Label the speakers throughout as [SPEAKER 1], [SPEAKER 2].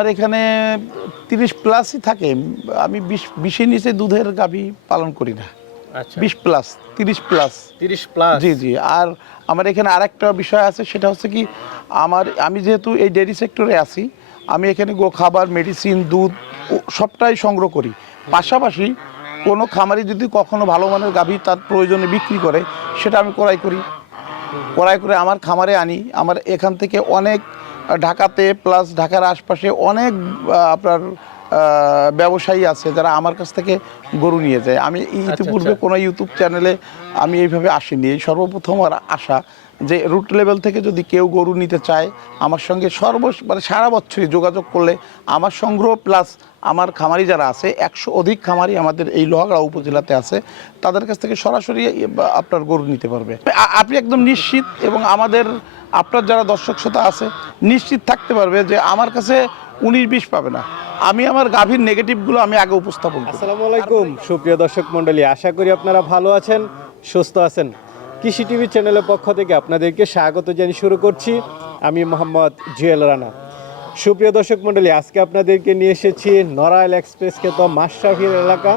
[SPEAKER 1] আর এখানে তিরিশ প্লাসই থাকে। আমি বিশ বিশের নিচে দুধের গাভী পালন করি না।
[SPEAKER 2] আচ্ছা।
[SPEAKER 1] বিশ প্লাস তিরিশ প্লাস।
[SPEAKER 2] তিরিশ প্লাস?
[SPEAKER 1] জি জি। আর আমার এখানে আরেকটা বিষয় আছে সেটা হচ্ছে কি আমার আমি যেহেতু এই ডেয়ারি সেক্টরে আছি আমি এখানে গো খাবার মেডিসিন দুধ সবটাই সংগ্রহ করি। পাশাপাশি কোনো খামারি যদি কখনো ভালো মানের গাভী তার প্রয়োজনে বিক্রি করে সেটা আমি ক্রয় করি। ক্রয় করে আমার খামারে আনি। আমার এখান থেকে অনেক ঢাকাতে প্লাস ঢাকার আশপাশে অনেক আপনার ব্যবসায়ী আছে যারা আমার কাছ থেকে গরু নিয়ে যায় আমি ইতিপূর্বে
[SPEAKER 2] আচ্ছা।
[SPEAKER 1] কোনো ইউটিউব চ্যানেলে আমি এইভাবে আসিনি এই সর্বপ্রথম আর আশা যে রুট লেভেল থেকে যদি কেউ গরু নিতে চায়, আমার সঙ্গে সর্ব মানে সারা বছরই যোগাযোগ করলে আমার সংগ্রহ প্লাস আমার খামারি যারা আছে, একশো অধিক খামারি আমাদের এই লোহাগড়া উপজেলাতে আছে, তাদের কাছ থেকে সরাসরি আপনার গরু নিতে পারবে। আপনি একদম নিশ্চিত এবং আমাদের, আপনার যারা দর্শক শ্রোতা আছে, নিশ্চিত থাকতে পারবে যে আমার কাছে উনিশ বিশ পাবে না। আমি আমার গাভীর নেগেটিভগুলো আমি আগে উপস্থাপন
[SPEAKER 2] আসসালামু আলাইকুম, সুপ্রিয় দর্শক মণ্ডলী, আশা করি আপনারা ভালো আছেন, সুস্থ আছেন। কৃষি টিভি চ্যানেলের পক্ষ থেকে আপনাদেরকে স্বাগত জানিয়ে শুরু করছি। আমি মোহাম্মদ জুয়েল রানা। সুপ্রিয় দর্শক মণ্ডলী, আজকে আপনাদেরকে নিয়ে এসেছি নড়াইল এক্সপ্রেস খ্যাত মাশরাফির এলাকা।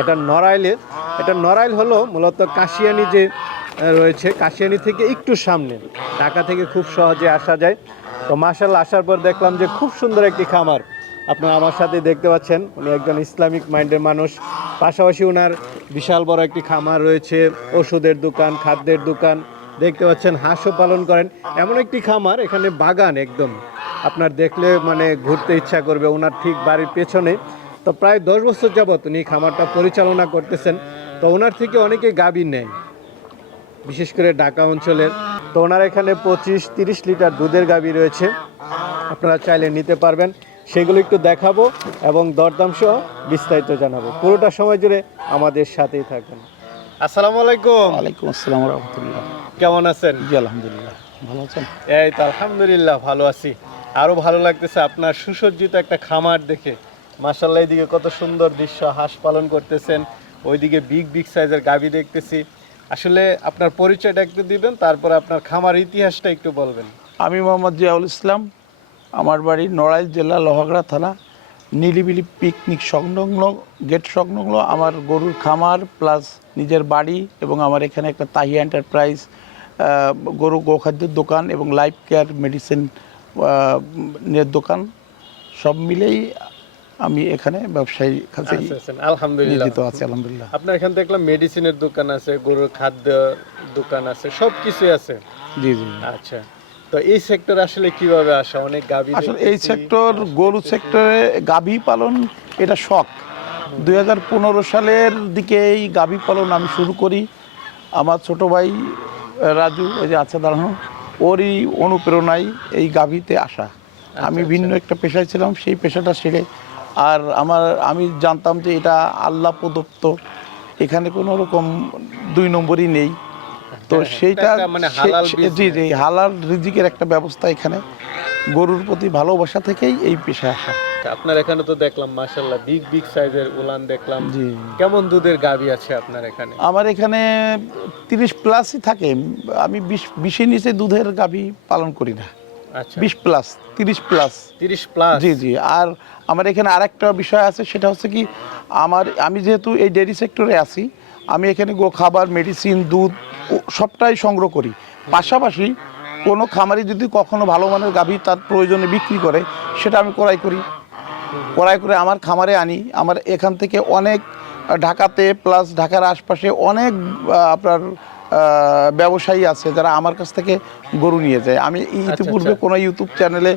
[SPEAKER 2] এটা নড়াইলের, এটা নড়াইল হলো মূলত কাশিয়ানি যে রয়েছে, কাশিয়ানি থেকে একটু সামনে। ঢাকা থেকে খুব সহজে আসা যায়। তো মার্শাল আসার পর দেখলাম যে খুব সুন্দর একটি খামার। আপনারা আমার সাথে দেখতে পাচ্ছেন, উনি একজন ইসলামিক মাইন্ডের মানুষ। পাশাপাশি ওনার বিশাল বড় একটি খামার রয়েছে, ওষুধের দোকান, খাদ্যের দোকান। দেখতে পাচ্ছেন, হাঁসও পালন করেন। এমন একটি খামার, এখানে বাগান একদম। আপনার দেখলে মানে ঘুরতে ইচ্ছা করবে ওনার ঠিক বাড়ির পেছনে। তো প্রায় দশ বছর যাবত উনি খামারটা পরিচালনা করতেছেন। তো ওনার থেকে অনেকে গাভী নেয়, বিশেষ করে ঢাকা অঞ্চলের। তো ওনার এখানে পঁচিশ, তিরিশ লিটার দুধের গাভী রয়েছে। আপনারা চাইলে নিতে পারবেন। সেগুলো একটু দেখাবো এবং দরদাম সহ বিস্তারিত জানাব। পুরোটা সময় জুড়ে আমাদের সাথেই থাকবেন। আসসালামু আলাইকুম।
[SPEAKER 1] ওয়ালাইকুম আসসালাম রহমতুল্লাহ।
[SPEAKER 2] কেমন আছেন?
[SPEAKER 1] জি আলহামদুলিল্লাহ। ভালো আছেন?
[SPEAKER 2] এই তো আলহামদুলিল্লাহ ভালো আছি। আরও ভালো লাগতেছে আপনার সুসজ্জিত একটা খামার দেখে। মাসাল্লাহ এদিকে কত সুন্দর দৃশ্য হাঁস পালন করতেছেন। ওইদিকে বিগ বিগ সাইজের গাভী দেখতেছি। আসলে আপনার পরিচয়টা একটু দিবেন তারপর আপনার খামার ইতিহাসটা একটু বলবেন।
[SPEAKER 1] আমি মোহাম্মদ জিয়াউল ইসলাম আমার বাড়ি নড়াইল জেলা লোহাগড়া থানা নীলিবিলি পিকনিক সংলগ্ন গেট সংলগ্ন আমার গরুর খামার প্লাস নিজের বাড়ি এবং আমার এখানে একটা তাহিয়া এন্টারপ্রাইজ গরু গোখাদ্যের দোকান এবং লাইফ কেয়ার মেডিসিন এর দোকান সব মিলেই আমি এখানে ব্যবসায়ী কাছে
[SPEAKER 2] আচ্ছা, আচ্ছা, আলহামদুলিল্লাহ।
[SPEAKER 1] আছি আলহামদুলিল্লাহ।
[SPEAKER 2] আপনার এখানে দেখলাম মেডিসিনের দোকান আছে গরুর খাদ্য দোকান আছে সব কিছুই আছে
[SPEAKER 1] জি জি।
[SPEAKER 2] আচ্ছা। তো এই সেক্টর আসলে কীভাবে আসা? অনেক গাভী
[SPEAKER 1] আসলে এই সেক্টর গরু সেক্টরে গাভী পালন এটা শখ। দুই হাজার পনেরো সালের দিকে এই গাভী পালন আমি শুরু করি। আমার ছোট ভাই রাজু ওই যে আছে দাঁড়ানো ওরই অনুপ্রেরণায় এই গাভীতে আসা। আমি
[SPEAKER 2] আচ্ছা।
[SPEAKER 1] ভিন্ন একটা পেশায় ছিলাম সেই পেশাটা সেরে আর আমার আমি জানতাম যে এটা আল্লাহ প্রদত্ত। এখানে কোনো রকম দুই নম্বরই নেই। তো
[SPEAKER 2] হ্যাঁ,
[SPEAKER 1] সেইটা
[SPEAKER 2] মানে।
[SPEAKER 1] জি জি হালাল রিজিকের একটা ব্যবস্থা এখানে। গরুর প্রতি ভালোবাসা থেকেই এই পেশায় আসা।
[SPEAKER 2] আপনার এখানে তো দেখলাম মাশাল্লাহ বিগ বিগ সাইজের উলান দেখলাম।
[SPEAKER 1] জি।
[SPEAKER 2] কেমন দুধের গাভী আছে আপনার এখানে?
[SPEAKER 1] আমার এখানে তিরিশ প্লাসই থাকে। আমি বিশ বিশের নিচে দুধের গাভী পালন করি না।
[SPEAKER 2] আচ্ছা।
[SPEAKER 1] বিশ প্লাস তিরিশ প্লাস
[SPEAKER 2] তিরিশ প্লাস
[SPEAKER 1] জি জি আর আমার এখানে আরেকটা বিষয় আছে সেটা হচ্ছে কি আমার আমি যেহেতু এই ডেয়ারি সেক্টরে আছি আমি এখানে গো খাবার মেডিসিন দুধ সবটাই সংগ্রহ করি। পাশাপাশি কোনো খামারি যদি কখনো ভালো মানের গাভী তার প্রয়োজনে বিক্রি করে সেটা আমি ক্রয় করি। ক্রয় করে আমার খামারে আনি। আমার এখান থেকে অনেক ঢাকাতে প্লাস ঢাকার আশপাশে অনেক আপনার ব্যবসায়ী আছে যারা আমার কাছ থেকে গরু নিয়ে যায়। আমি ইতিপূর্বে
[SPEAKER 2] আচ্ছা।
[SPEAKER 1] কোনো ইউটিউব চ্যানেলে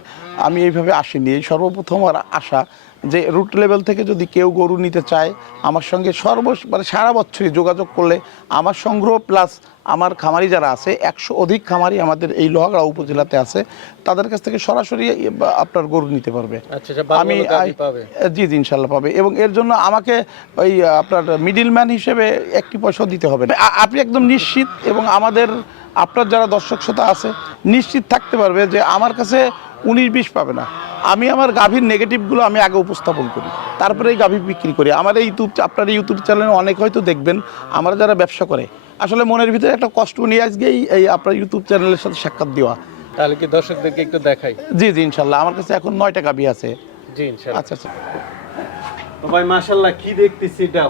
[SPEAKER 1] আমি এইভাবে আসিনি। এই সর্বপ্রথম আর আশা যে রুট লেভেল থেকে যদি কেউ গরু নিতে চায় আমার সঙ্গে সর্ব মানে সারা বছরই যোগাযোগ করলে আমার সংগ্রহ প্লাস আমার খামারি যারা আছে একশো অধিক খামারি আমাদের এই লোহাগড়া উপজেলাতে আছে তাদের কাছ থেকে সরাসরি আপনার গরু নিতে পারবে।
[SPEAKER 2] আচ্ছা আচ্ছা
[SPEAKER 1] আমি জি জি ইনশাল্লাহ পাবে। এবং এর জন্য আমাকে ওই আপনার মিডিল ম্যান হিসেবে একটি পয়সাও দিতে হবে আপনি একদম নিশ্চিত এবং আমাদের আপনার যারা দর্শক শ্রোতা আছে নিশ্চিত থাকতে পারবে যে আমার কাছে উনিশ বিশ পাবে না। আমি আমার গাভীর নেগেটিভগুলো আমি আগে উপস্থাপন করি। তারপরে এই গাভী বিক্রি করি। আমার এই ইউটিউব আপনার এই ইউটিউব চ্যানেলে অনেক হয়তো দেখবেন আমরা যারা ব্যবসা করে আসলে মনের ভিতরে একটা কষ্ট নিয়ে আজকেই এই আপনার ইউটিউব চ্যানেলের সাথে সাক্ষাৎ দেওয়া।
[SPEAKER 2] তাহলে কি দর্শকদেরকে একটু দেখাই?
[SPEAKER 1] জি জি ইনশাল্লাহ। আমার কাছে এখন নয়টা গাভী আছে।
[SPEAKER 2] জি ইনশাআল্লাহ
[SPEAKER 1] আচ্ছা আচ্ছা।
[SPEAKER 2] ভাই মাশাআল্লাহ কি দেখতেছি এটা?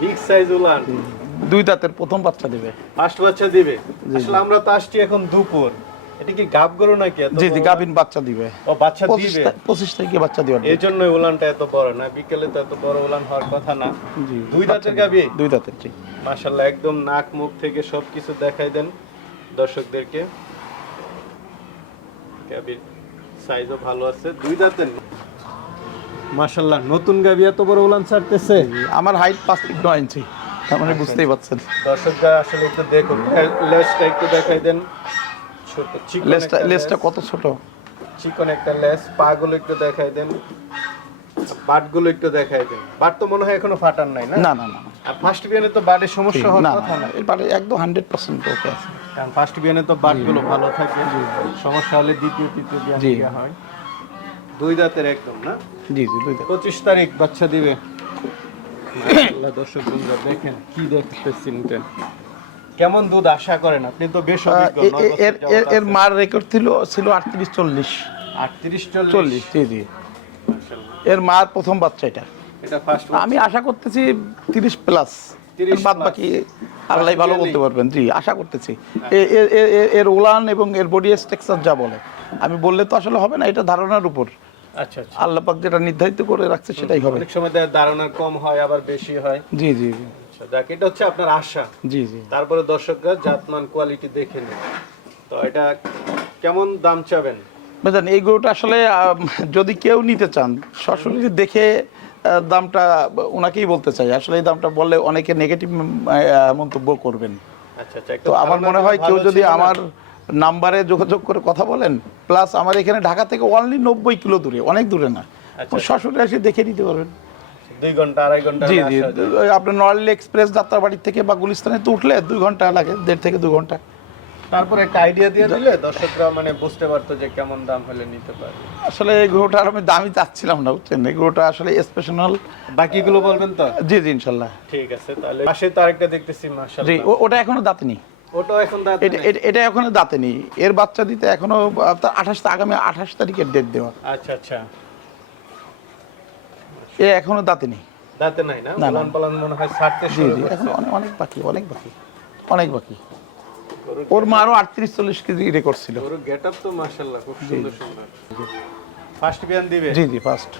[SPEAKER 2] বিগ সাইজ উলান।
[SPEAKER 1] দুই দাঁতের প্রথম বাচ্চা দেবে।
[SPEAKER 2] ফার্স্ট বাচ্চা দিবে। আসলে আমরা তো আসছি এখন দুপুর। এটা কি গাব গরু নাকি
[SPEAKER 1] জি জি
[SPEAKER 2] বড়?
[SPEAKER 1] বাচ্চা দিবে।
[SPEAKER 2] ও বাচ্চা দিবে?
[SPEAKER 1] তা- পঁচিশ তারিখে বাচ্চা দিবে
[SPEAKER 2] এই জন্য উলানটা এত বড় না বিকেলে তো এত বড় উলান হওয়ার কথা না।
[SPEAKER 1] জি
[SPEAKER 2] দুই দাঁতের
[SPEAKER 1] দিবে। দুই দাঁতের ঠিক
[SPEAKER 2] মাশাআল্লাহ একদম নাক মুখ থেকে সবকিছু দেখাই দেন দর্শকদেরকে। গাভীর সাইজও ভালো আছে দুই দাঁতের। মাশাআল্লাহ নতুন গাভী এত বড় উলান ছাড়তেছে?
[SPEAKER 1] আমার হাইট পাঁচ ফিট ইঞ্চি তার মানে বুঝতেই পারছেন।
[SPEAKER 2] দর্শকরা আসলে একটু দেখুন একটু দেখাই দেন। ছোট
[SPEAKER 1] লেজটা
[SPEAKER 2] একটা
[SPEAKER 1] কত ছোট?
[SPEAKER 2] চিকন একটা লেস পা গুলো একটু দেখাই দেন। বাটগুলো একটু দেখাই দেন। বাট তো মনে হয় এখনও ফাটার নাই না?
[SPEAKER 1] না না না
[SPEAKER 2] আর ফার্স্ট বিয়ানে তো বাটের সমস্যা হওয়ার কথা
[SPEAKER 1] না এবারে একদম হান্ড্রেড পার্সেন্ট ওকে আছে।
[SPEAKER 2] কারণ ফার্স্ট বিয়ানে তো বাটগুলো ভালো থাকে। সমস্যা হলে দ্বিতীয় তৃতীয় বিয়ান হয়। দুই দাঁতের একদম না?
[SPEAKER 1] জি জি দুই দাঁত।
[SPEAKER 2] পঁচিশ তারিখ বাচ্চা দিবে। মাশাআল্লাহ, দর্শক বন্ধুরা দেখেন কি দেখতেছেন। কেমন দুধ আশা করেন? আপনি তো বেশ
[SPEAKER 1] এর এর মার রেকর্ড ছিল ছিল আটত্রিশ চল্লিশ।
[SPEAKER 2] আটত্রিশ চল্লিশ?
[SPEAKER 1] জি জি। এর মার প্রথম বাচ্চা এটা।
[SPEAKER 2] এটা ফার্স্ট
[SPEAKER 1] আমি আশা করতেছি তিরিশ প্লাস
[SPEAKER 2] 30
[SPEAKER 1] বাদ বাকি আল্লাহ ভালো বলতে পারবেন। জি আশা করতেছি। এ- এর ওলান এবং এর বডি স্ট্রাকচার যা বলে। আমি বললে তো আসলে হবে না এটা ধারণার উপর।
[SPEAKER 2] আচ্ছা আচ্ছা।
[SPEAKER 1] আল্লাহ পাক যেটা নির্ধারিত করে রাখছে সেটাই হবে।
[SPEAKER 2] অনেক সময় ধারণা কম হয় আবার বেশি হয়।
[SPEAKER 1] জি জি জি।
[SPEAKER 2] আচ্ছা দেখ এটা হচ্ছে আপনার আশা।
[SPEAKER 1] জি জি।
[SPEAKER 2] তারপরে দর্শকরা জাতমান কোয়ালিটি দেখে নেয় তো এটা কেমন দাম চাবেন?
[SPEAKER 1] বুঝলেন এই গরুটা আসলে যদি কেউ নিতে চান সশরীরে দেখে দামটা ওনাকেই বলতে চাই। আসলে এই দামটা বললে অনেকে নেগেটিভ মন্তব্য করবেন।
[SPEAKER 2] আচ্ছা আচ্ছা
[SPEAKER 1] তো আমার মনে হয় কেউ যদি আমার নাম্বারে যোগাযোগ করে কথা বলেন প্লাস আমার এখানে ঢাকা থেকে অনলি নব্বই কিলো দূরে অনেক দূরে না।
[SPEAKER 2] আচ্ছা।
[SPEAKER 1] সশরীরে এসে দেখে নিতে পারবেন।
[SPEAKER 2] দুই ঘণ্টা আড়াই ঘণ্টা
[SPEAKER 1] জি জি। আপনার এক্সপ্রেস যাত্রাবাড়ি থেকে বা গুলিস্তানে তো উঠলে দুই ঘণ্টা লাগে দেড় থেকে দু ঘণ্টা।
[SPEAKER 2] তারপরে একটা আইডিয়া দিয়ে দিলে দর্শকরা মানে বুঝতে পারতো যে কেমন দাম হলে নিতে পারে
[SPEAKER 1] আসলে এই গরুটার আমি দামই চাচ্ছিলাম না বুঝছেন? এই গরুটা আসলে স্পেশাল
[SPEAKER 2] বাকিগুলো বলবেন তো?
[SPEAKER 1] জি জি ইনশাল্লাহ।
[SPEAKER 2] ঠিক আছে তাহলে পাশে তো আরেকটা দেখতেছি মাশাআল্লাহ।
[SPEAKER 1] ও- ওটা এখনও দাঁতে নেই
[SPEAKER 2] ওটাও এখন দাঁত
[SPEAKER 1] এটা এটা- এটা এখনও দাঁতে নেই এর বাচ্চা দিতে এখনও আঠাশ আগামী আঠাশ তারিখের ডেট দেওয়া।
[SPEAKER 2] আচ্ছা আচ্ছা।
[SPEAKER 1] এ এখনও দাঁতে নেই।
[SPEAKER 2] দাঁতে নাই না?
[SPEAKER 1] না, না।
[SPEAKER 2] পালন মনে হয় ছাড়তে শুরু
[SPEAKER 1] এখন অনেক অনেক বাকি অনেক বাকি অনেক বাকি। ওর মা আরও আটত্রিশ চল্লিশ কেজি রেকর্ড ছিল।
[SPEAKER 2] গরুর গেটআপ তো মাশাআল্লাহ খুব সুন্দর সুন্দর। ফার্স্ট বিয়ান দিবে?
[SPEAKER 1] জি জি ফার্স্ট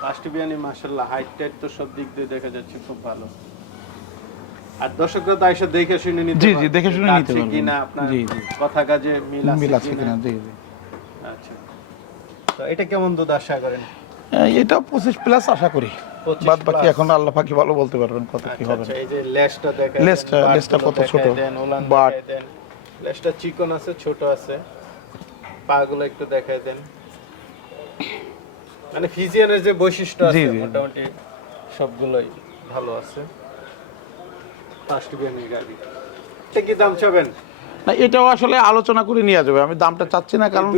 [SPEAKER 2] ফার্স্ট বিয়ানি মাশাআল্লাহ হাইট টাইট তো সব দিক দিয়ে দেখা যাচ্ছে খুব ভালো। আর দর্শকরা তো এসে দেখে শুনে নিতে
[SPEAKER 1] জি, জি, দেখে শুনে নিতে
[SPEAKER 2] আছে
[SPEAKER 1] পারবেন।
[SPEAKER 2] কিনা আপনার
[SPEAKER 1] জি, জি।
[SPEAKER 2] কথা কাজে মিল আছে
[SPEAKER 1] কিনা জি জি।
[SPEAKER 2] আচ্ছা। তো এটা কেমন দুধ আশা করেন?
[SPEAKER 1] এটা পঁচিশ প্লাস আশা করি। বাদ বাকি এখন আল্লাহ পাকি ভালো বলতে পারবেন কত কি
[SPEAKER 2] আচ্ছা
[SPEAKER 1] হবে
[SPEAKER 2] আচ্ছা বাটগুলো
[SPEAKER 1] কত ছোট, বাট।
[SPEAKER 2] চিকন আছে ছোট আছে। পাগুলো একটু দেখাই দেন। মানে ফিজিয়ানের যে বৈশিষ্ট্য আছে। মোটামুটি সবগুলোই ভালো আছে। ফার্স্ট গাড়ি এটা কি দাম চাবেন?
[SPEAKER 1] না এটাও আসলে আলোচনা করে নিয়ে যাবে। আমি দামটা চাচ্ছি না কারণ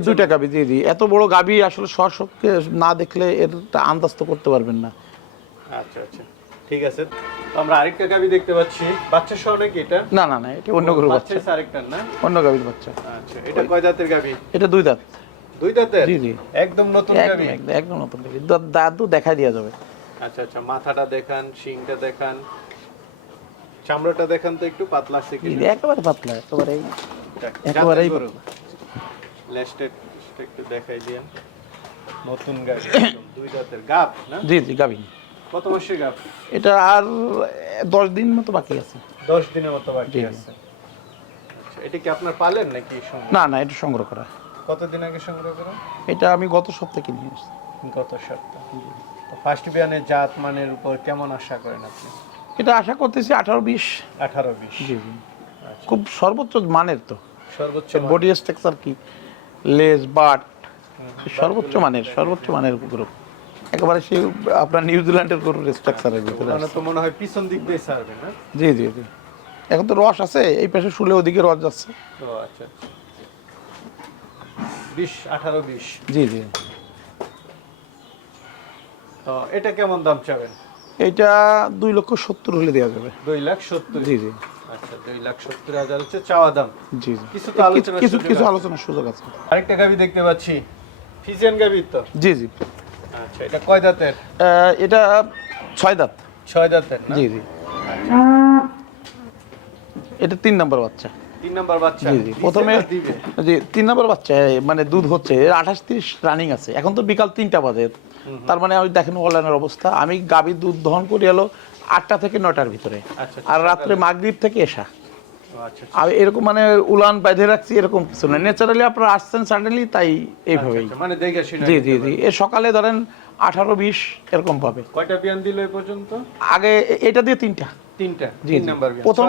[SPEAKER 2] দুইটা
[SPEAKER 1] গাবি জি জি। এত বড় গাবি আসলে সশককে না দেখলে এর আন্দাজ তো করতে পারবেন না।
[SPEAKER 2] আচ্ছা আচ্ছা। ঠিক আছে। আমরা আরেকটা গাবি দেখতে পাচ্ছি। বাচ্চা সহ নাকি এটা?
[SPEAKER 1] না না না এটা অন্য গরু
[SPEAKER 2] বাচ্চা আরেকটা না?
[SPEAKER 1] অন্য গাবির বাচ্চা।
[SPEAKER 2] আচ্ছা এটা কয় দাঁতের গাবি?
[SPEAKER 1] এটা দুই দাঁত।
[SPEAKER 2] দুই দাঁতের?
[SPEAKER 1] জি, জি।
[SPEAKER 2] একদম নতুন গাবি?
[SPEAKER 1] একদম নতুন গাবি। দাঁত- দেখাই দেওয়া যাবে।
[SPEAKER 2] আচ্ছা আচ্ছা। মাথাটা দেখান শিংটা দেখান। চামড়াটা দেখান তো একটু পাতলা আছে কিনা
[SPEAKER 1] একেবারে পাতলা একেবারে একেবারেই।
[SPEAKER 2] লেজটা একটু দেখাই দিয়েন। নতুন গাবি দুই দাঁতের গাব না?
[SPEAKER 1] জি জি গাবি
[SPEAKER 2] কত মাসের গাব
[SPEAKER 1] এটা আর দশ দিন মতো বাকি আছে।
[SPEAKER 2] দশ দিনের মতো বাকি। আছে। আচ্ছা, এটা কি আপনার পালেন নাকি
[SPEAKER 1] না না এটা সংগ্রহ করা।
[SPEAKER 2] কতদিন আগে সংগ্রহ করেন
[SPEAKER 1] এটা আমি গত সপ্তাহে কিনে এসেছি
[SPEAKER 2] গত সপ্তাহ। ফার্স্ট বিয়ানের জাত মানের উপর কেমন আশা করেন আপনি?
[SPEAKER 1] এটা আশা করতেছি আঠারো বিশ।
[SPEAKER 2] আঠারো বিশ।
[SPEAKER 1] জি জি। খুব সর্বোচ্চ মানের তো।
[SPEAKER 2] সর্বোচ্চ
[SPEAKER 1] বডি স্ট্রাকচার কি? লেজ বাট সর্বোচ্চ মানের সর্বোচ্চ মানের গ্রুপ একেবারে সেই আপনার নিউজিল্যান্ডের গরুর স্ট্রাকচারের ভিতরে
[SPEAKER 2] মানে তো মনে হয় পিছন দিক দিয়ে ছাড়বে না?
[SPEAKER 1] জি জি জি। এখন তো রস আছে এই পাশে শুলে ওদিকে রস যাচ্ছে।
[SPEAKER 2] তো আচ্ছা আচ্ছা। বিশ আঠারো বিশ।
[SPEAKER 1] জি জি।
[SPEAKER 2] তো এটা কেমন দাম চাবেন?
[SPEAKER 1] এইটা দুই লক্ষ সত্তর হলে দেওয়া যাবে।
[SPEAKER 2] দুই লাখ সত্তর।
[SPEAKER 1] জি জি।
[SPEAKER 2] আচ্ছা দুই লাখ সত্তর হাজার হচ্ছে চাওয়া দাম।
[SPEAKER 1] জি জি।
[SPEAKER 2] কিছু তো
[SPEAKER 1] কিছু
[SPEAKER 2] আলোচনার
[SPEAKER 1] কিছু
[SPEAKER 2] সুযোগ
[SPEAKER 1] কিছু আলোচনার সুযোগ আছে।
[SPEAKER 2] আরেকটা গাবি দেখতে পাচ্ছি। ফিজিয়ান গাবি তো?
[SPEAKER 1] জি জি।
[SPEAKER 2] আচ্ছা এটা কয় দাঁতের?
[SPEAKER 1] এটা ছয় দাঁত।
[SPEAKER 2] ছয় দাঁতের
[SPEAKER 1] জি জি। এটা তিন নম্বর বাচ্চা।
[SPEAKER 2] তিন নাম্বার বাচ্চা?
[SPEAKER 1] জি জি। প্রথমে জি তিন নম্বর বাচ্চা মানে দুধ হচ্ছে আঠাশ তিরিশ রানিং আছে। এখন তো বিকাল তিনটা বাজে। তার মানে আমি দেখেন অনলাইনের অবস্থা। আমি গাভীর দুধ দহন করি এলো আটটা থেকে নয়টার ভিতরে।
[SPEAKER 2] আচ্ছা,
[SPEAKER 1] আর রাত্রে মাগরিব থেকে এসা
[SPEAKER 2] আচ্ছা
[SPEAKER 1] এরকম মানে উলান বেঁধে রাখছি এরকম কিছু না। ন্যাচারালি আপনারা আসছেন সাডেনলি তাই এইভাবেই।
[SPEAKER 2] আচ্ছা, মানে
[SPEAKER 1] জি জি জি। এ সকালে ধরেন আঠারো বিশ এরকম পাবে।
[SPEAKER 2] কয়টা বিয়ান দিল এই পর্যন্ত?
[SPEAKER 1] আগে এটা দিয়ে তিনটা।
[SPEAKER 2] তিনটা
[SPEAKER 1] জি জি।
[SPEAKER 2] নাম্বার
[SPEAKER 1] প্রথম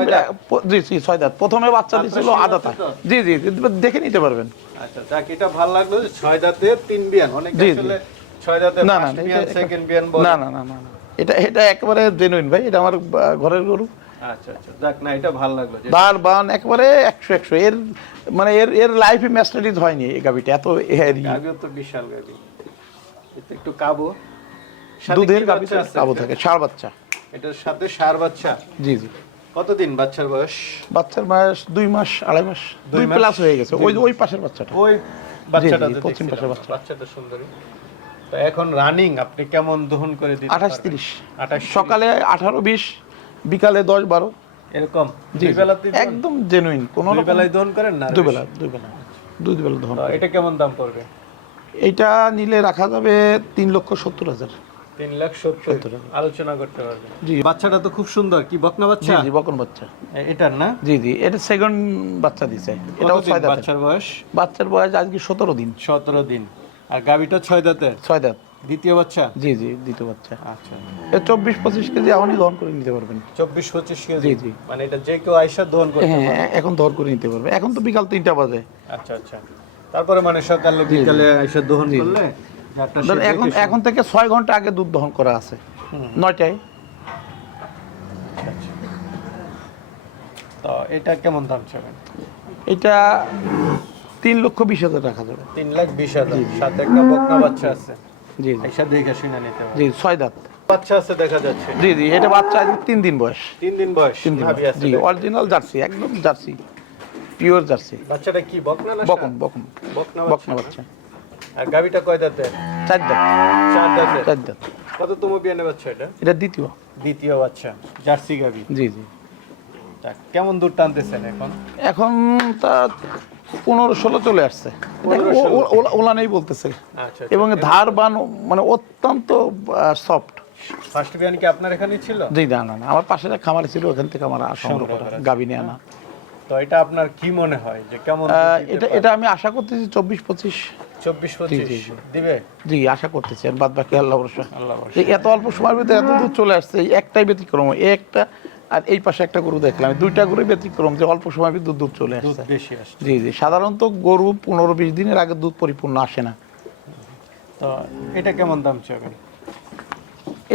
[SPEAKER 1] জি জি ছয় দাঁত। প্রথমে বাচ্চা দিছিল আদাতা জি জি দেখে নিতে পারবেন।
[SPEAKER 2] আচ্ছা যাক এটা ভালো লাগল ছয় দাঁতে তিন বিয়ান। অনেক। আসলে
[SPEAKER 1] না না না, এটা- না না না। এটা এটা একেবারে জেনুইন ভাই এটা আমার ঘরের গরু।
[SPEAKER 2] যাক না এটা ভালো লাগল যে
[SPEAKER 1] বার বান একেবারে একশো একশো। এর মানে এর এর লাইফে ম্যাস্টারিজ হয়নি এই গাবিটা এত
[SPEAKER 2] তো বিশাল গাবি একটু কাবো।
[SPEAKER 1] দুধের
[SPEAKER 2] কি
[SPEAKER 1] গাবিতে
[SPEAKER 2] বাচ্চা আছে?
[SPEAKER 1] কাবু থাকে ষাঁড় বাচ্চা।
[SPEAKER 2] এটার সাথে সার বাচ্চা?
[SPEAKER 1] জি জি।
[SPEAKER 2] কতদিন বাচ্চার বয়স?
[SPEAKER 1] বাচ্চার বয়স দুই মাস আড়াই মাস।
[SPEAKER 2] দুই
[SPEAKER 1] প্লাস হয়ে গেছে। ওই ওই পাশের বাচ্চাটা।
[SPEAKER 2] ওই বাচ্চাটা
[SPEAKER 1] পশ্চিম পাশের বাচ্চা।
[SPEAKER 2] বাচ্চাটা সুন্দরী। তো এখন রানিং আপনি কেমন দহন করে দিতে
[SPEAKER 1] আঠাশ? তিরিশ। সকালে আঠারো বিশ বিকালে দশ বারো।
[SPEAKER 2] এরকম? দুই
[SPEAKER 1] একদম জেনুইন কোনো
[SPEAKER 2] দুই বেলায় দহন করেন না
[SPEAKER 1] দুই বেলা দুই বেলা। দুই বেলা ধরুন
[SPEAKER 2] এটা কেমন দাম পড়বে?
[SPEAKER 1] এইটা নিলে রাখা যাবে তিন লক্ষ সত্তর হাজার।
[SPEAKER 2] তিন লাখ সত্তর। আলোচনা করতে পারবেন।
[SPEAKER 1] জি।
[SPEAKER 2] বাচ্চাটা তো খুব সুন্দর। কি বকনা বাচ্চা?
[SPEAKER 1] জি বকন বাচ্চা।
[SPEAKER 2] এটার না?
[SPEAKER 1] জি জি এটা সেকেন্ড বাচ্চা দিছে। এটাও ছয়
[SPEAKER 2] বাচ্চার বয়স?
[SPEAKER 1] বাচ্চার বয়স আজকে সতেরো দিন।
[SPEAKER 2] সতেরো দিন। আর গাবিটা ছয় দাঁতের
[SPEAKER 1] ছয় দাঁত।
[SPEAKER 2] দ্বিতীয় বাচ্চা?
[SPEAKER 1] জি জি দ্বিতীয় বাচ্চা।
[SPEAKER 2] আচ্ছা।
[SPEAKER 1] চব্বিশ পঁচিশ কেজি এখনই দহন করে নিতে পারবেন।
[SPEAKER 2] চব্বিশ পঁচিশ কেজি?
[SPEAKER 1] জি, জি।
[SPEAKER 2] মানে এটা যে কেউ আইসা দহন পারে।
[SPEAKER 1] হ্যাঁ এখন দহন করে নিতে পারবে। এখন তো বিকাল তিনটা বাজে।
[SPEAKER 2] আচ্ছা আচ্ছা। তারপরে মানে সকালে বিকালে আইসা দহন করলে
[SPEAKER 1] এখন এখন থেকে ছয় ঘণ্টা আগে দুধ দহন করা আছে। নয়টায়।
[SPEAKER 2] তো এটা কেমন দাম চাবেন?
[SPEAKER 1] এটা তিন লক্ষ বিশ হাজার রাখা যাবে
[SPEAKER 2] তিন লাখ বিশ হাজার। সাথে একটা বকনা বাচ্চা আছে।
[SPEAKER 1] জি জি।
[SPEAKER 2] দেখে শুনে নিতে হবে।
[SPEAKER 1] জি ছয় দাঁত।
[SPEAKER 2] বাচ্চা আছে দেখা যাচ্ছে।
[SPEAKER 1] জি জি এটা বাচ্চা তিন দিন বয়স।
[SPEAKER 2] তিন দিন বয়স
[SPEAKER 1] তিন দিন জি অরিজিনাল জার্সি একদম জার্সি। Pure jersey.
[SPEAKER 2] বাচ্চাটা কি বকনা না
[SPEAKER 1] বকম বকম।
[SPEAKER 2] বকনা
[SPEAKER 1] বকনা
[SPEAKER 2] বাচ্চা। আর গাবিটা কয় দাঁতে
[SPEAKER 1] চার দাঁত।
[SPEAKER 2] চার দাঁতে
[SPEAKER 1] চার দাঁত।
[SPEAKER 2] কত তুমি বাচ্চা এটা?
[SPEAKER 1] এটা দ্বিতীয়।
[SPEAKER 2] দ্বিতীয় বাচ্চা জার্সি গাবি।
[SPEAKER 1] জি জি।
[SPEAKER 2] যাক, কেমন দূর টানতেছেন এখন?
[SPEAKER 1] এখন তা পনেরো ষোলো চলে আসছে। ওলানেই বলতেছে।
[SPEAKER 2] আচ্ছা
[SPEAKER 1] এবং ধার বান মানে অত্যন্ত সফট
[SPEAKER 2] ফার্স্ট বিয়ান কি আপনার এখানেই ছিল?
[SPEAKER 1] জি না না না। আমার পাশে খামার ছিল ওখান থেকে আমার সংগ্রহ করা গাবিনে আনা
[SPEAKER 2] তো এটা আপনার কি মনে হয় যে কেমন
[SPEAKER 1] এটা এটা আমি আশা করতেছি চব্বিশ পঁচিশ।
[SPEAKER 2] চব্বিশ পঁচিশ। দিবে?
[SPEAKER 1] জি আশা করতেছি। আর বাদ বাকি আল্লাহ
[SPEAKER 2] আল্লাহ
[SPEAKER 1] এত অল্প সময়ের ভিতরে এত দূর চলে আসছে একটাই ব্যতিক্রম। একটা আর এই পাশে একটা গরু দেখলাম দুইটা গরু ব্যতিক্রম যে অল্প ভিতরে দুধ চলে
[SPEAKER 2] দুধ
[SPEAKER 1] আসছে।
[SPEAKER 2] বেশি
[SPEAKER 1] জি জি সাধারণত গরু পনেরো বিশ দিনের আগে দুধ পরিপূর্ণ আসে না।
[SPEAKER 2] তো এটা কেমন দাম চাবেন?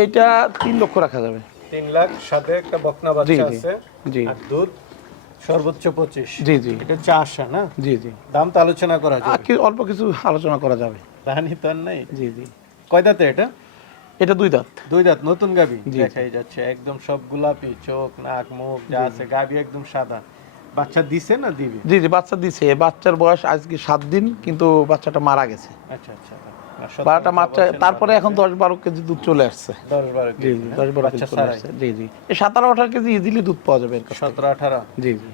[SPEAKER 1] এটা তিন লক্ষ রাখা যাবে।
[SPEAKER 2] তিন লাখ সাথে একটা বকনা
[SPEAKER 1] জি
[SPEAKER 2] বাচ্চা আছে
[SPEAKER 1] জি।
[SPEAKER 2] দুধ সর্বোচ্চ পঁচিশ।
[SPEAKER 1] জি জি।
[SPEAKER 2] এটা হচ্ছে আশা না?
[SPEAKER 1] জি জি।
[SPEAKER 2] দাম তো আলোচনা করা যাবে।
[SPEAKER 1] কি অল্প কিছু আলোচনা করা যাবে।
[SPEAKER 2] দাহানি তো নাই।
[SPEAKER 1] জি জি।
[SPEAKER 2] কয় দাঁতে এটা?
[SPEAKER 1] এটা দুই দাঁত।
[SPEAKER 2] দুই দাঁত নতুন গাবি? দেখাই যাচ্ছে একদম সব গোলাপি চোখ নাক মুখ যা আছে গাবি একদম সাদা। বাচ্চা দিছে না দিবে?
[SPEAKER 1] জি জি বাচ্চা দিছে। বাচ্চার বয়স আজকে সাত দিন কিন্তু বাচ্চাটা মারা গেছে।
[SPEAKER 2] আচ্ছা আচ্ছা
[SPEAKER 1] বারোটা বাচ্চা তারপরে এখন দশ বারো কেজি দুধ চলে আসছে।
[SPEAKER 2] দশ বারো
[SPEAKER 1] জি
[SPEAKER 2] কেজি
[SPEAKER 1] জি দশ বারো কেজি চলে আসছে। জি জি। সতেরো আঠারো কেজি ইজিলি দুধ পাওয়া যাবে
[SPEAKER 2] সতেরো আঠারো?
[SPEAKER 1] জি জি।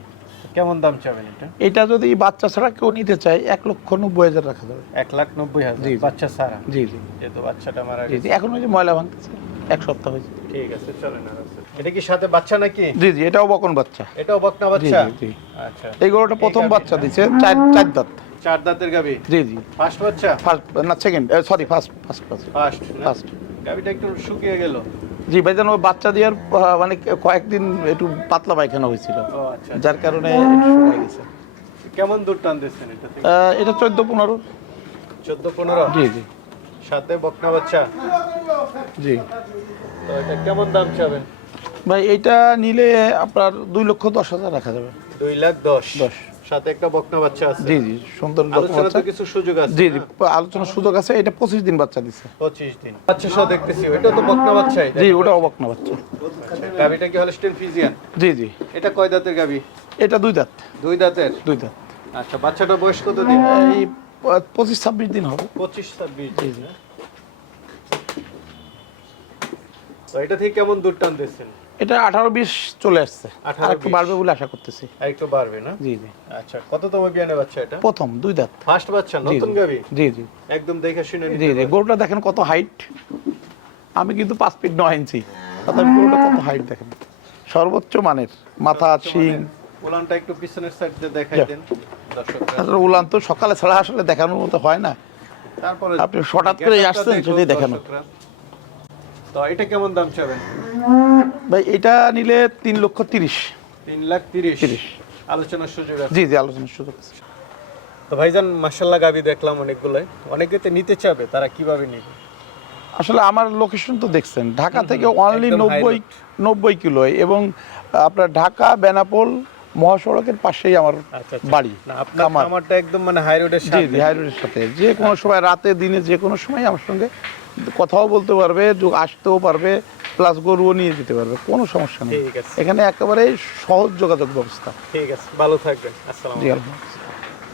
[SPEAKER 2] কেমন দাম চাবেন এটা?
[SPEAKER 1] এটা যদি বাচ্চা ছাড়া কেউ নিতে চায় এক লক্ষ নব্বই হাজার রাখা যাবে।
[SPEAKER 2] এক লাখ নব্বই হাজার। বাচ্চা সারা
[SPEAKER 1] জি জি।
[SPEAKER 2] যেহেতু বাচ্চাটা মারা
[SPEAKER 1] জি
[SPEAKER 2] গেছে।
[SPEAKER 1] জি এখন ওই যে ময়লা ভাঙতেছে এক সপ্তাহ হয়েছে।
[SPEAKER 2] ঠিক আছে চলেন আর এটা কি সাথে বাচ্চা নাকি?
[SPEAKER 1] জি জি এটাও বকন বাচ্চা।
[SPEAKER 2] এটাও বকনা বাচ্চা?
[SPEAKER 1] জি জি
[SPEAKER 2] আচ্ছা।
[SPEAKER 1] এই গরুটা প্রথম বাচ্চা
[SPEAKER 2] না?
[SPEAKER 1] দিছে চার চার দাঁত।
[SPEAKER 2] চার দাঁতের গাবি
[SPEAKER 1] জি জি।
[SPEAKER 2] ফার্স্ট বাচ্চা?
[SPEAKER 1] ফার্স্ট না second sorry first first first
[SPEAKER 2] first গাবিটা একটু শুকিয়ে গেল।
[SPEAKER 1] জি ভাইজান ওই বাচ্চা দেওয়ার মানে কয়েকদিন একটু পাতলা পায়খানা হয়েছিল।
[SPEAKER 2] আচ্ছা
[SPEAKER 1] যার কারণে একটু শুকায় গেছে।
[SPEAKER 2] কেমন দূর টানতেছেন এটা
[SPEAKER 1] এটা চোদ্দ পনেরো।
[SPEAKER 2] চোদ্দ পনেরো?
[SPEAKER 1] জি জি।
[SPEAKER 2] সাথে বকনা বাচ্চা?
[SPEAKER 1] জি।
[SPEAKER 2] তো এটা কেমন দাম চাবেন?
[SPEAKER 1] ভাই এইটা নিলে আপনার দুই লক্ষ দশ হাজার রাখা যাবে।
[SPEAKER 2] দুই লাখ দশ।
[SPEAKER 1] দশ।
[SPEAKER 2] সাথে একটা বকনা বাচ্চা আছে।
[SPEAKER 1] জি জি সুন্দর বাচ্চা।
[SPEAKER 2] কিছু সুযোগ আছে
[SPEAKER 1] জি জি আলোচনার সুযোগ আছে এটা পঁচিশ দিন বাচ্চা দিচ্ছে
[SPEAKER 2] পঁচিশ দিন। বাচ্চা সহ দেখতেছি ওইটা তো বকনা বাচ্চাই
[SPEAKER 1] জি ওটা অবাক না বাচ্চা।
[SPEAKER 2] গাবিটা কি হলস্টেন ফিজিয়ান
[SPEAKER 1] জি জি।
[SPEAKER 2] এটা কয় দাঁতের গাবি?
[SPEAKER 1] এটা দুই দাঁত।
[SPEAKER 2] দুই দাঁতের?
[SPEAKER 1] দুই দাঁত।
[SPEAKER 2] আচ্ছা বাচ্চাটা বয়স কত দিন
[SPEAKER 1] এই পঁচিশ ছাব্বিশ দিন হবে।
[SPEAKER 2] পঁচিশ ছাব্বিশ
[SPEAKER 1] জি, জি।
[SPEAKER 2] তো এটা থেকে কেমন দুধ টানতেছেন
[SPEAKER 1] এটা আঠারো বিশ চলে আসছে।
[SPEAKER 2] 18,
[SPEAKER 1] আর একটু বাড়বে বলে আশা করতেছি।
[SPEAKER 2] একটু বাড়বে না?
[SPEAKER 1] জি জি।
[SPEAKER 2] আচ্ছা কততম বিয়ানে বাচ্চা এটা?
[SPEAKER 1] প্রথম দুই দাঁত।
[SPEAKER 2] ফার্স্ট বাচ্চা নতুন গাবি?
[SPEAKER 1] জি জি।
[SPEAKER 2] একদম দেখে শুনে
[SPEAKER 1] জি জি। গরুটা দেখেন কত হাইট আমি কিন্তু পাঁচ ফিট নয় ইঞ্চি। অর্থাৎ গরুটা কত হাইট দেখেন। সর্বোচ্চ মানের। মাথা শিং।
[SPEAKER 2] উলানটা একটু পিছনের সাইড দিয়ে দেখাই দেন
[SPEAKER 1] আসলে উলান তো সকালে ছাড়া আসলে দেখানোর মতো হয় না।
[SPEAKER 2] তারপরে
[SPEAKER 1] আপনি হঠাৎ করে আসছেন, সেটাই দেখানো।
[SPEAKER 2] তো এটা কেমন দাম চাবেন?
[SPEAKER 1] ভাই এটা নিলে তিন লক্ষ তিরিশ।
[SPEAKER 2] তিন লাখ তিরিশ।
[SPEAKER 1] তিরিশ।
[SPEAKER 2] আলোচনার সুযোগ আছে।
[SPEAKER 1] জি জি আলোচনার সুযোগ আছে।
[SPEAKER 2] তো ভাইজান মার্শাল্লাহ গাবি দেখলাম অনেকগুলোই। অনেকে তো নিতে চাবে তারা কীভাবে নিবে?
[SPEAKER 1] আসলে আমার লোকেশন তো দেখছেন ঢাকা থেকে অনলি নব্বই নব্বই কিলো এবং আপনার ঢাকা বেনাপোল মহাসড়কের পাশেই আমার
[SPEAKER 2] আচ্ছা আচ্ছা।
[SPEAKER 1] বাড়ি খামার।
[SPEAKER 2] একদম মানে হাই রোডের সাথে
[SPEAKER 1] জি হাইরোডের সাথে। যে কোনো সময় রাতে দিনে যে কোনো সময় আমার সঙ্গে কথাও বলতে পারবে যুগ আসতেও পারবে প্লাস গরুও নিয়ে যেতে পারবে কোনো সমস্যা নেই। এখানে একেবারে সহজ যোগাযোগ ব্যবস্থা।
[SPEAKER 2] ঠিক আছে ভালো থাকবেন। আসসালাম